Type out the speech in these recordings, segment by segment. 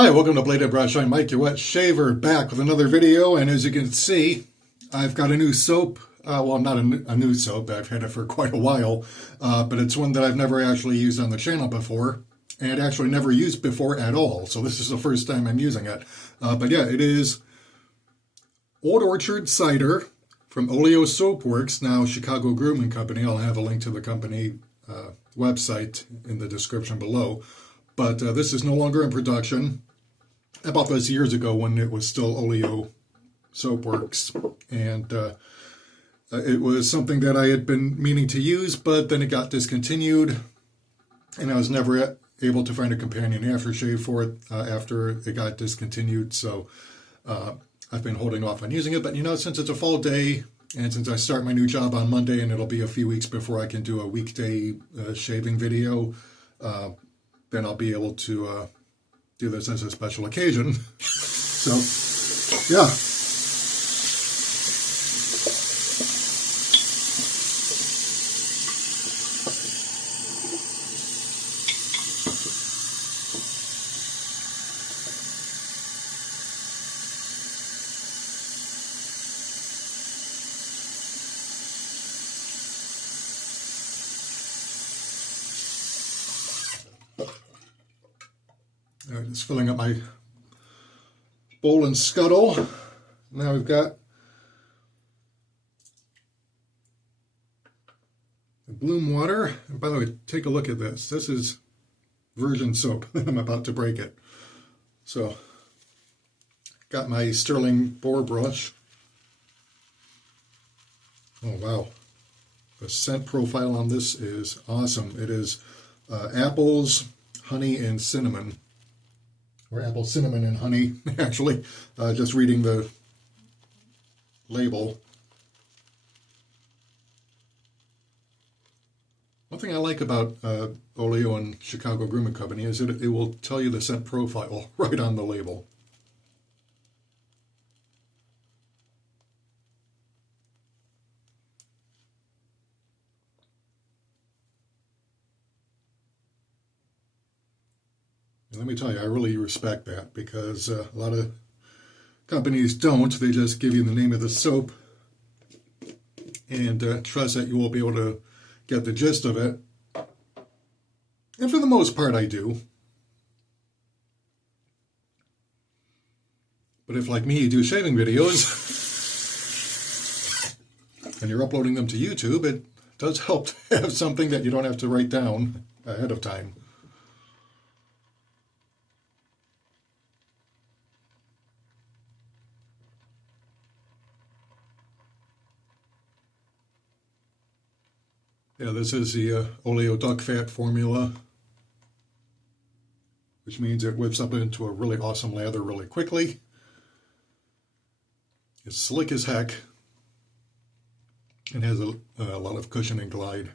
Hi, welcome to Bladed Brush. I'm Mike, your wet shaver, back with another video. And as you can see, I've got a new soap. Well, not a new soap. I've had it for quite a while, but it's one that I've never actually used on the channel before, and actually never used before at all. So this is the first time I'm using it. But yeah, it is Old Orchard Cider from Oleo Soapworks, now Chicago Grooming Company. I'll have a link to the company website in the description below. But this is no longer in production. I bought this years ago when it was still Oleo Soapworks, and it was something that I had been meaning to use, but then it got discontinued, and I was never able to find a companion aftershave for it after it got discontinued, so I've been holding off on using it. But you know, since it's a fall day, and since I start my new job on Monday, and it'll be a few weeks before I can do a weekday shaving video, then I'll be able to do this as a special occasion. So, yeah. All right, just filling up my bowl and scuttle. Now we've got the Bloom water. And by the way, take a look at this. This is virgin soap. I'm about to break it. So, got my sterling boar brush. Oh wow, the scent profile on this is awesome. It is apples, honey, and cinnamon. Or apple, cinnamon, and honey, actually. Just reading the label. One thing I like about Oleo and Chicago Grooming Company is that it will tell you the scent profile right on the label. And let me tell you, I really respect that, because a lot of companies don't. They just give you the name of the soap and trust that you will be able to get the gist of it. And for the most part, I do. But if, like me, you do shaving videos and you're uploading them to YouTube, it does help to have something that you don't have to write down ahead of time. Yeah, this is the Oleo duck fat formula, which means it whips up into a really awesome lather really quickly. It's slick as heck and has a lot of cushion and glide.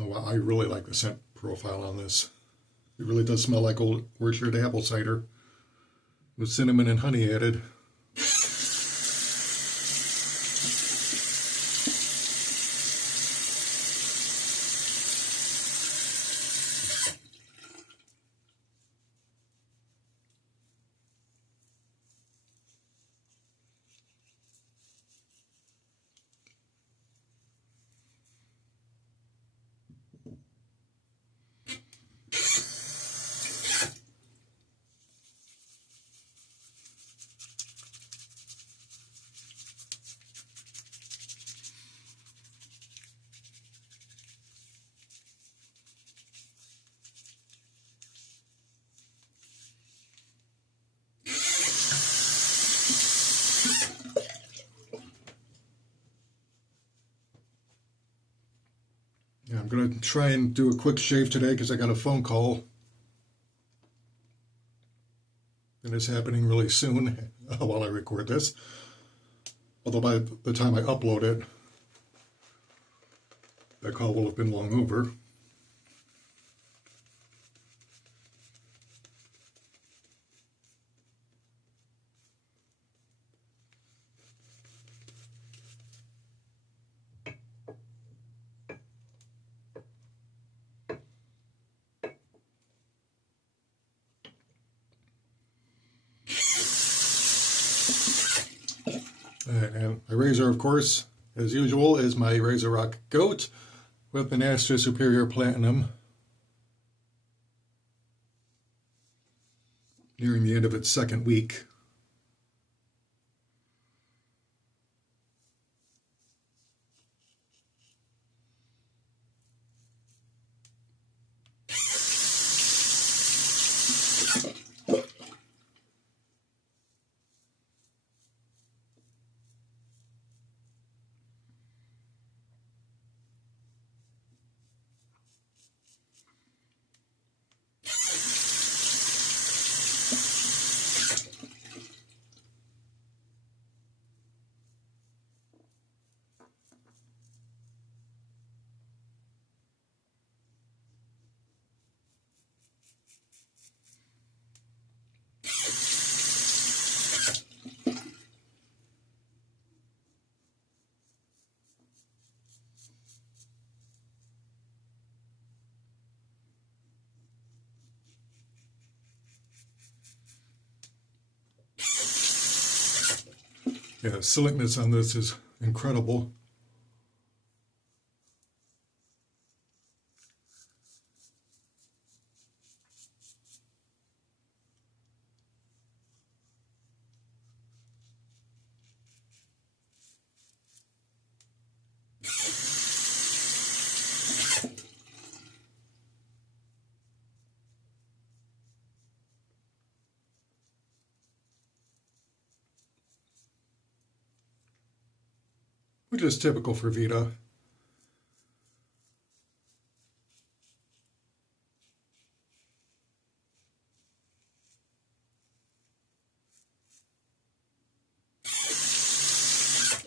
Oh, I really like the scent profile on this. It really does smell like Old Orchard apple cider with cinnamon and honey added. Yeah, I'm going to try and do a quick shave today because I got a phone call. And it's happening really soon while I record this. Although by the time I upload it, that call will have been long over. And my razor, of course, as usual, is my Razor Rock G.o.A.T with an Astra Superior Platinum, nearing the end of its second week. Yeah, the slickness on this is incredible. Which is typical for Vita.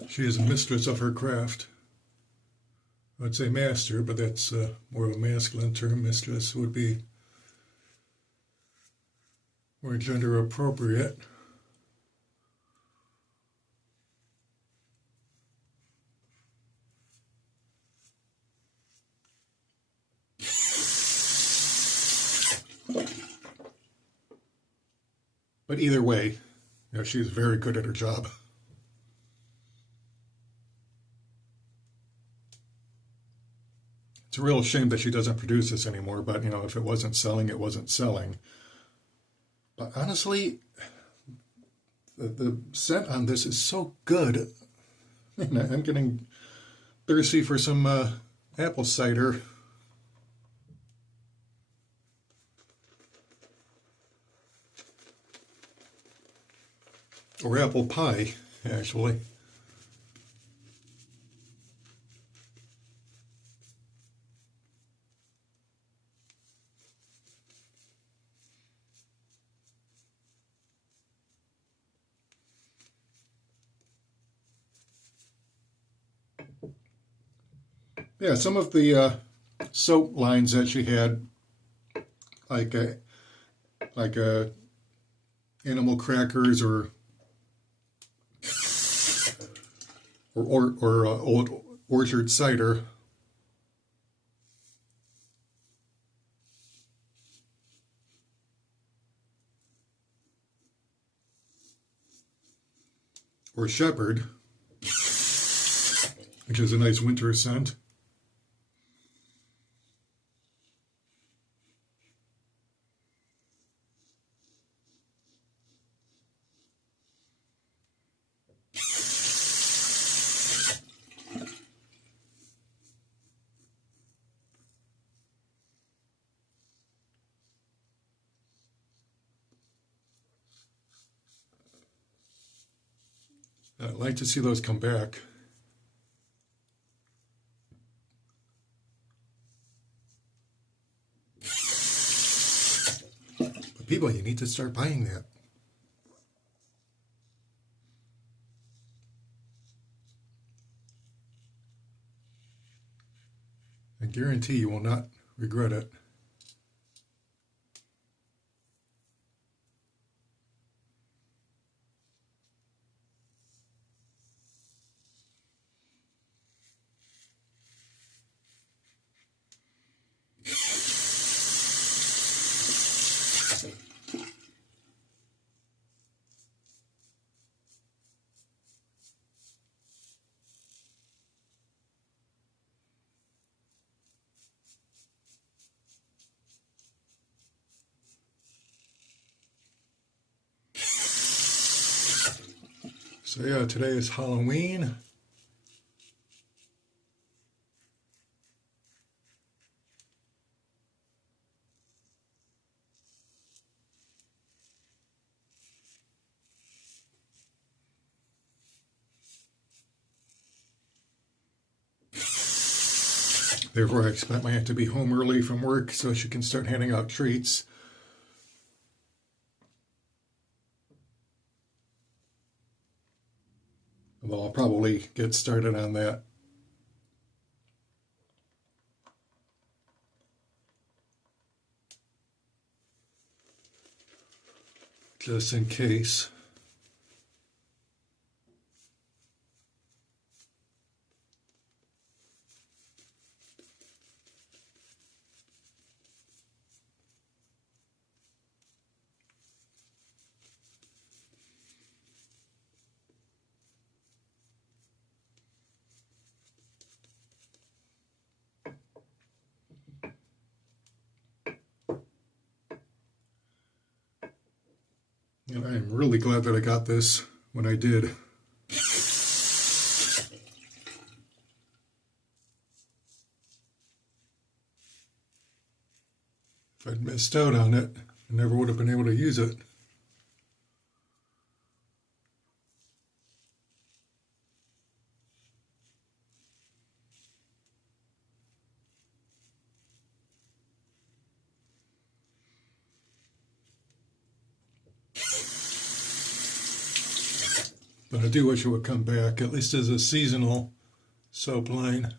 She is a mistress of her craft. I'd say master, but that's more of a masculine term. Mistress would be more gender appropriate. But either way, she's very good at her job. It's a real shame that she doesn't produce this anymore, but if it wasn't selling, it wasn't selling. But honestly, the scent on this is so good. I'm getting thirsty for some apple cider. Or apple pie, actually. Yeah, some of the soap lines that she had, like animal crackers or old orchard cider, or shepherd, which is a nice winter scent. I'd like to see those come back. But people, you need to start buying that. I guarantee you will not regret it. So yeah, today is Halloween. Therefore, I expect my aunt to be home early from work so she can start handing out treats. Well, I'll probably get started on that just in case. And I'm really glad that I got this when I did. If I'd missed out on it, I never would have been able to use it. But I do wish it would come back, at least as a seasonal soap line.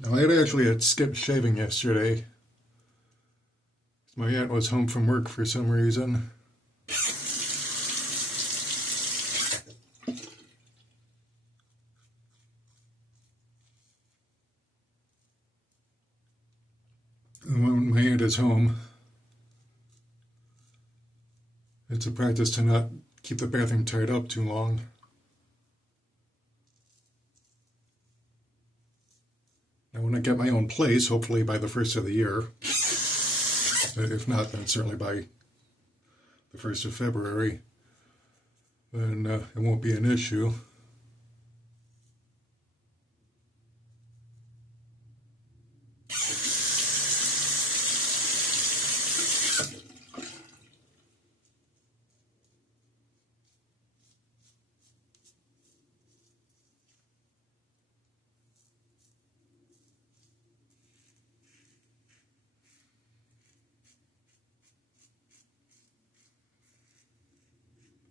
Now, I had skipped shaving yesterday. My aunt was home from work for some reason. And when my aunt is home, it's a practice to not keep the bathroom tied up too long. I want to get my own place, hopefully by the first of the year. If not, then certainly by the 1st of February. and it won't be an issue.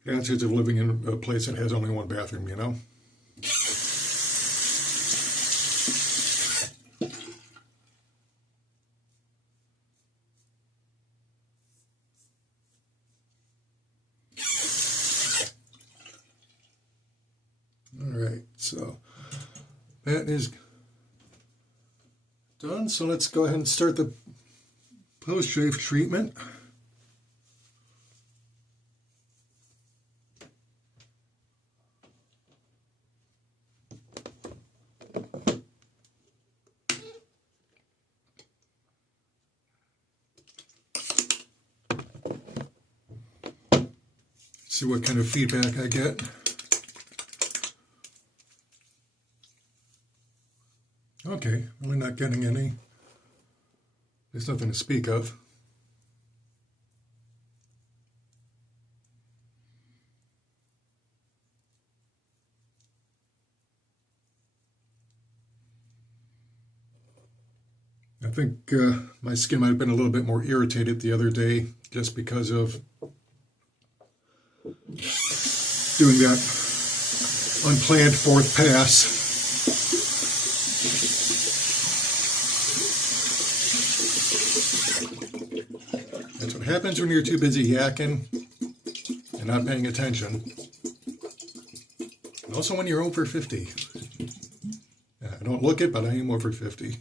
The advantage of living in a place that has only one bathroom, you know? Alright, so that is done. So let's go ahead and start the post-shave treatment. See what kind of feedback I get. Okay, really not getting any. There's nothing to speak of. I think my skin might have been a little bit more irritated the other day just because of doing that unplanned fourth pass. That's what happens when you're too busy yakking and not paying attention. And also when you're over 50. Yeah, I don't look it, but I am over 50.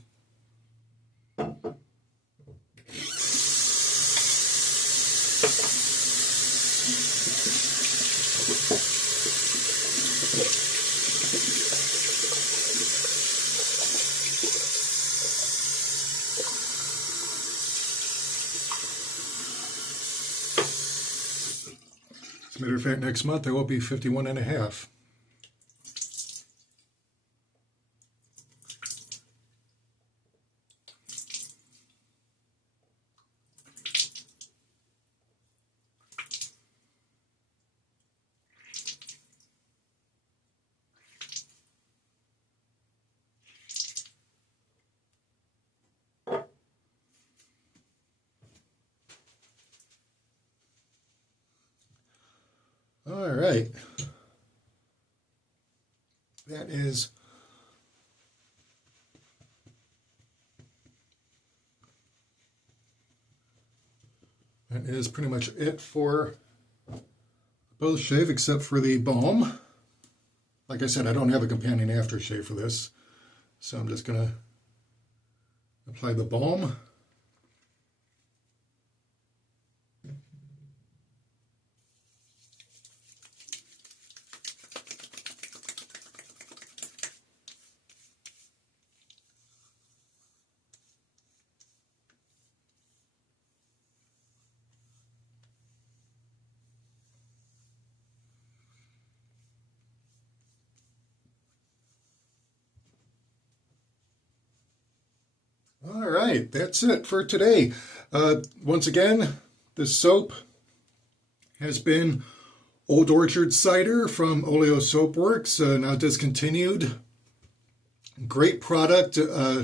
As a matter of fact, next month I will be 51 and a half. All right. That is pretty much it for both shave except for the balm. Like I said, I don't have a companion aftershave for this, so I'm just going to apply the balm. All right, that's it for today. Once again, this soap has been Old Orchard Cider from Oleo Soapworks, now discontinued. Great product.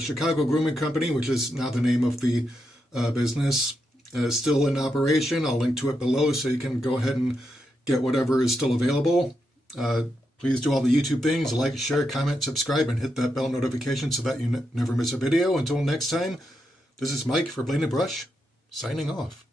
Chicago Grooming Company, which is now the name of the business, still in operation. I'll link to it below so you can go ahead and get whatever is still available. Please do all the YouTube things, like, share, comment, subscribe, and hit that bell notification so that you never miss a video. Until next time, this is Mike for Blade and Brush, signing off.